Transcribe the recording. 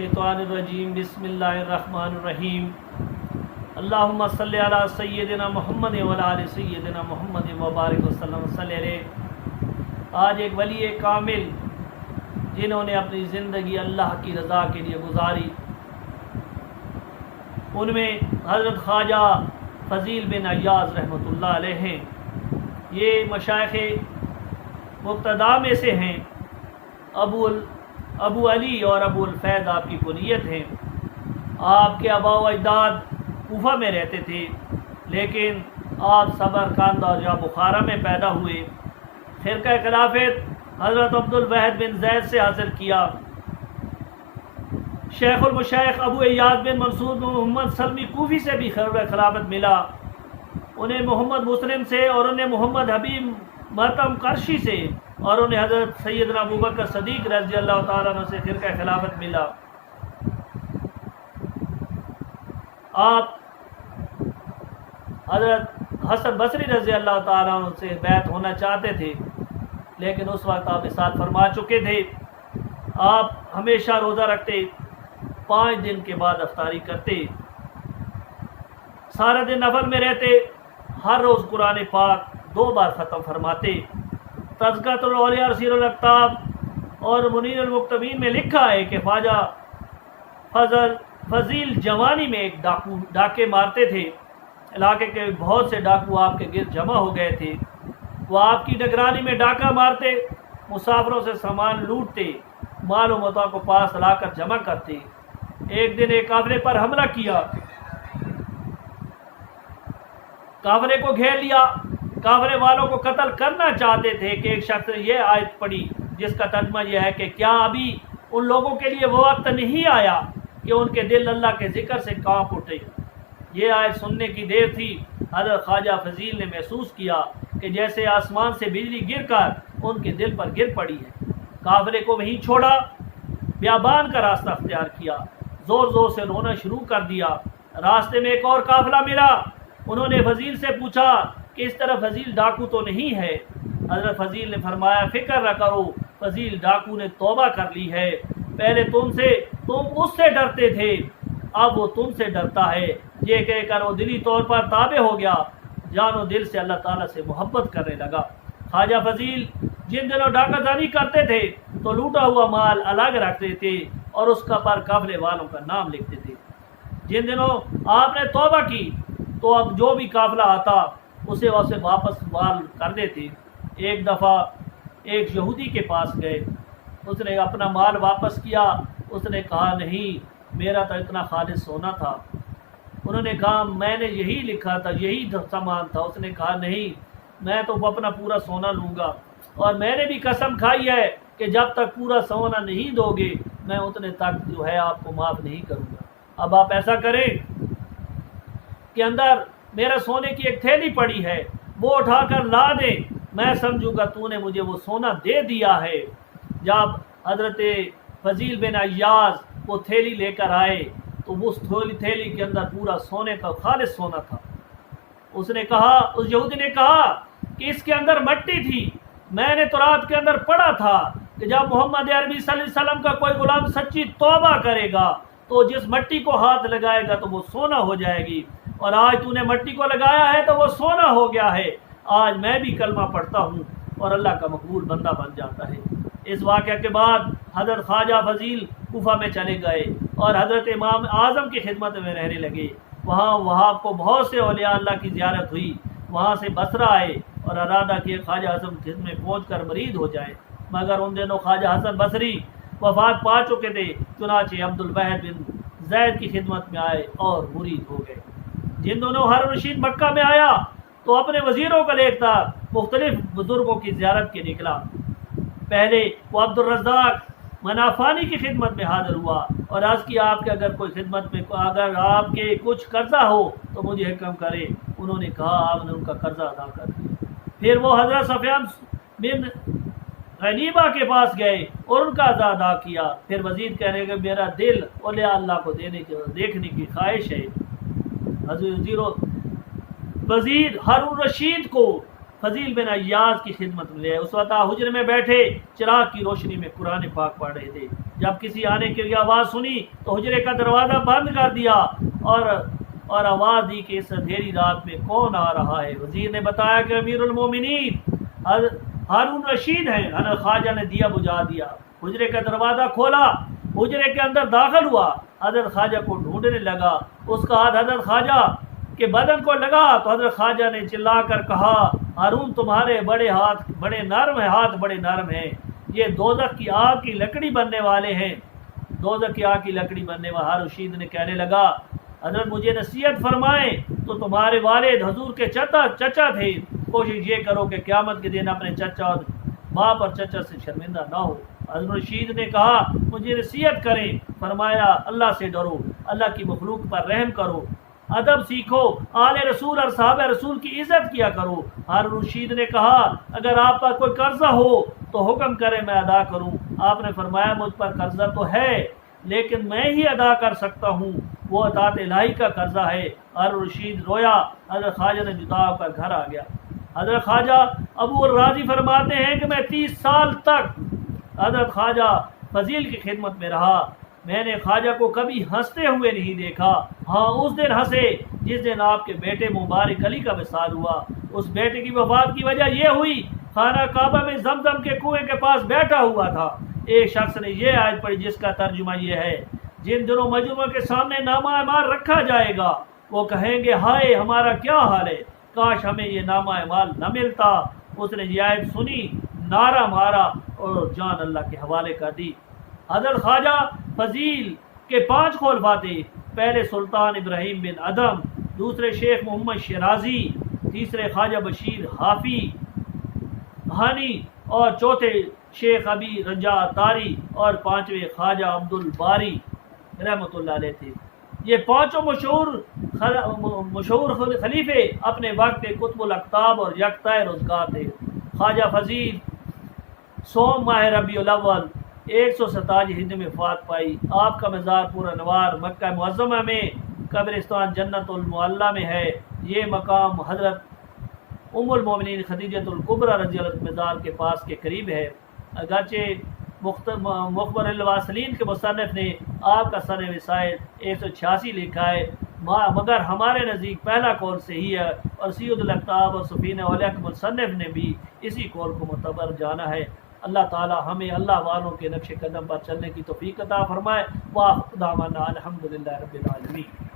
मिनश्शैतानिर्रजीम बिस्मिल्लाहिर्रहमानिर्रहीम अल्लाहुम्मा सल्लि अला सय्यिदिना मुहम्मद व अला आलि सय्यिदिना मुहम्मद व बारिक वसल्लम सल्लि अलैहि। आज एक वली कामिल जिन्होंने अपनी ज़िंदगी अल्लाह की रज़ा के लिए गुजारी, उनमें हज़रत ख्वाजा फ़ज़ील बिन अय्याज़ रहमतुल्लाह अलैह हैं। ये मशाइख़ मुक़्तदा में से हैं। अबू अली और अबुल फैज़ आपकी कुनियत हैं। आपके आबा व अजदाद कूफा में रहते थे, लेकिन आप सबरकंद और या बुखारा में पैदा हुए। फ़िरक़ा खिलाफत हज़रत अब्दुल वाहिद बिन ज़ैद से हासिल किया। शेखुल मशाइख़ अबू अय्याज़ बिन मंसूर बिन मोहम्मद सलमी कूफ़ी से भी खिलाफत मिला। उन्हें मोहम्मद मुस्लिम से और उन्हें मोहम्मद हबीब महतम करशी से और उन्हें हज़रत सैयदना अबू बकर सदीक़ रज़ी अल्लाह ताला अन्हु से फ़िरक़ा खिलाफत मिला। आप हज़रत हसन बसरी रज़ी अल्लाह ताला अन्हु से बैत होना चाहते थे, लेकिन उस वक्त आप इरशाद फरमा चुके थे। आप हमेशा रोज़ा रखते, 5 दिन के बाद अफ्तारी करते, सारा दिन नफल में रहते, हर रोज़ कुरान पाक 2 बार ख़त्म फरमाते। तज़किरतुल औलिया रसीलुल अक़ताब और मुनीरुल मुक़्तबीन में लिखा है कि ख्वाजा फ़ज़ील जवानी में एक डाके मारते थे। इलाके के बहुत से डाकू आपके गिर्द जमा हो गए थे। वो आपकी निगरानी में डाका मारते, मुसाफिरों से सामान लूटते, माल व मता को पास लाकर जमा करते। एक दिन एक काफ़िले पर हमला किया, काफ़िले को घेर लिया। काफ़िले वालों को कत्ल करना चाहते थे कि एक शख्स ने यह आयत पढ़ी, जिसका तर्जुमा यह है कि क्या अभी उन लोगों के लिए वो वक्त नहीं आया कि उनके दिल अल्लाह के ज़िक्र से कांप उठे। ये आयत सुनने की देर थी। हज़रत ख्वाजा फ़ज़ील ने महसूस किया कि जैसे आसमान से बिजली गिर कर उनके दिल पर गिर पड़ी है। काफ़िले को वहीं छोड़ा, बियाबान का रास्ता अख्तियार किया, ज़ोर ज़ोर से रोना शुरू कर दिया। रास्ते में एक और काफ़िला मिला। उन्होंने फ़ज़ील से पूछा कि इस तरह फ़ज़ील डाकू तो नहीं है? हज़रत फ़ज़ील ने फरमाया, फ़िक्र न करो, फ़ज़ील डाकू ने तौबा कर ली है। पहले तुम उससे डरते थे, अब वो तुमसे डरता है। ये कहकर वो दिली तौर पर ताबे हो गया, जानो दिल से अल्लाह ताला से मोहब्बत करने लगा। ख्वाजा फ़ज़ील जिन दिनों डाकाजानी करते थे तो लूटा हुआ माल अलग रखते थे और उसका पर काफ़िले वालों का नाम लिखते थे। जिन दिनों आपने तौबा की तो अब जो भी काफ़िला आता उसे वापस वाल कर देते। एक दफ़ा एक यहूदी के पास गए, उसने अपना माल वापस किया। उसने कहा, नहीं, मेरा तो इतना खालिस सोना था। उन्होंने कहा, मैंने यही लिखा था, यही सामान था। उसने कहा, नहीं, मैं तो अपना पूरा सोना लूँगा, और मैंने भी कसम खाई है कि जब तक पूरा सोना नहीं दोगे मैं उतने तक जो है आपको माफ़ नहीं करूँगा। अब आप ऐसा करें कि अंदर मेरा सोने की एक थैली पड़ी है, वो उठाकर ला दे, मैं समझूंगा तूने मुझे वो सोना दे दिया है। जब हज़रत फ़ज़ील बिन अय्याज़ वो थैली लेकर आए तो उस थैली के अंदर पूरा सोने का खालिस सोना था। उसने कहा, उस यहूदी ने कहा कि इसके अंदर मट्टी थी। मैंने तो रात के अंदर पढ़ा था कि जब मोहम्मद अरबी सल्लल्लाहु अलैहि वसल्लम का कोई गुलाम सच्ची तौबा करेगा तो जिस मट्टी को हाथ लगाएगा तो वो सोना हो जाएगी, और आज तूने मट्टी को लगाया है तो वो सोना हो गया है। आज मैं भी कलमा पढ़ता हूँ और अल्लाह का मकबूल बंदा बन जाता है। इस वाक़े के बाद हज़रत ख्वाजा फ़ज़ील कूफा में चले गए और हज़रत इमाम आज़म की खिदमत में रहने लगे। वहाँ को बहुत से औलिया अल्लाह की ज़ियारत हुई। वहाँ से बसरा आए और इरादा किए ख्वाजा हसन की खिदमत में पहुँच कर मरीद हो जाए, मगर उन दिनों ख्वाजा हसन बसरी वफ़ात पा चुके थे। चुनाचे अब्दुल वाहिद बिन ज़ैद की खिदमत में आए और मुरीद हो गए। जिन दोनों हारून रशीद मक्का में आया तो अपने वज़ीरों को लेकर मुख्तलिफ बुज़ुर्गों की ज़ियारत के निकला। पहले वो अब्दुल रज़्ज़ाक़ मनाफ़ानी की खिदमत में हाज़िर हुआ और अर्ज़ किया, आपके अगर कोई खिदमत में अगर आपके कुछ कर्जा हो तो मुझे हुक्म करे। उन्होंने कहा, आपने उनका कर्जा अदा कर दिया। फिर वो हज़रत सफ़ियान बिन गनीबा के पास गए और उनका अदा किया। फिर मज़ीद कहने के मेरा दिल औलिया अल्लाह को देखने की ख्वाहिश है। वज़ीर हारून रशीद को फ़ज़ील बिन अय्याज़ की खिदमत में ले। उस वक्त हुजरे में बैठे चिराग की रोशनी में कुरान पाक पढ़ रहे थे। جب کسی آنے کی آواز سنی تو حجرے کا دروازہ بند کر دیا اور آواز دی کہ اس اندھیری رات میں کون آ رہا ہے۔ وزیر نے بتایا کہ امیر المومنین ہارون رشید ہیں۔ حضرت خواجہ نے دیا بجھا دیا، حجرے کا دروازہ کھولا، حجرے کے اندر داخل ہوا، حضرت خواجہ کو ڈھونڈنے لگا۔ اس کا ہاتھ حضرت خواجہ کے بدن کو لگا تو حضرت خواجہ نے چلا کر کہا، ہارون تمہارے ہاتھ بڑے نرم ہیں، یہ دوزخ کی آگ کی لکڑی بننے والے ہیں۔ دوزخ کی آگ کی لکڑی بننے والے۔ ہارون رشید نے کہنے لگا، حضرت مجھے نصیحت فرمائیں، تو تمہارے والد حضور کے چچا تھے، کوشش یہ کرو کہ قیامت کے دن اپنے چچا اور باپ اور چچا سے شرمندہ نہ ہو۔ حضرت رشید نے کہا، مجھے نصیحت کریں۔ فرمایا، اللہ سے ڈرو، اللہ کی مخلوق پر رحم کرو، ادب سیکھو، آل رسول اور صحابہ رسول کی عزت کیا کرو۔ ہارون رشید نے کہا، اگر آپ پر کوئی قرضہ ہو تو حکم کرے میں ادا کروں۔ آپ نے فرمایا، مجھ پر قرضہ تو ہے لیکن میں ہی ادا کر سکتا ہوں، وہ اطاعت الہی کا قرضہ ہے۔ ہارون رشید رویا۔ حضرت خواجہ نے جدا ہو کر گھر آ گیا۔ حضرت خواجہ ابو الراضی فرماتے ہیں کہ میں 30 سال تک حضرت خواجہ فضیل کی خدمت میں رہا، میں نے خواجہ کو کبھی ہنستے ہوئے نہیں دیکھا۔ ہاں، اس دن ہنسے جس دن آپ کے بیٹے مبارک علی کا وصال ہوا۔ اس بیٹے کی وفات کی وجہ یہ ہوئی، خانہ کعبہ میں زمزم کے کنویں کے پاس بیٹھا ہوا تھا، ایک شخص نے یہ آیت پڑھی جس کا ترجمہ یہ ہے، جن دنوں مجموعہ کے سامنے نامہ اعمال رکھا جائے گا وہ کہیں گے، ہائے ہمارا کیا حال ہے، کاش ہمیں یہ نامہ اعمال نہ ملتا۔ اس نے یہ آیت سنی، نعرہ مارا اور جان اللہ کے حوالے کر دی۔ حضرت خواجہ فضیل کے 5 خلفاء تھے، پہلے سلطان ابراہیم بن ادم، دوسرے شیخ محمد شیرازی، تیسرے خواجہ بشیر حافی ہانی اور چوتھے شیخ ابی رجا تاری اور 5ویں خواجہ عبد الباری رحمۃ اللہ علیہ تھے۔ یہ 5 مشہور خلیفے اپنے وقت کے قطب الاقطاب اور یکتا روزگار تھے۔ خواجہ فضیل 100 ماہ ربیع الاول 127 ہجری میں وفات پائی۔ آپ کا مزار پور انوار مکہ معظمہ میں قبرستان جنت المعلی میں ہے۔ یہ مقام حضرت ام المومنین خدیجۃ الکبریٰ رضی اللہ عنہا مزار کے پاس کے قریب ہے۔ اگرچہ مخبر الواصلین کے مصنف نے آپ کا سن وسائل 186 لکھا ہے، مگر ہمارے نزدیک پہلا قول صحیح ہے، اور سید الاقطاب اور سفینہ اولیاء کے مصنف نے بھی اسی قول کو معتبر جانا ہے۔ اللہ تعالی ہمیں اللہ والوں کے نقش قدم پر چلنے کی توفیق عطا فرمائے۔ واخر دعوانا الحمدللہ رب العالمین۔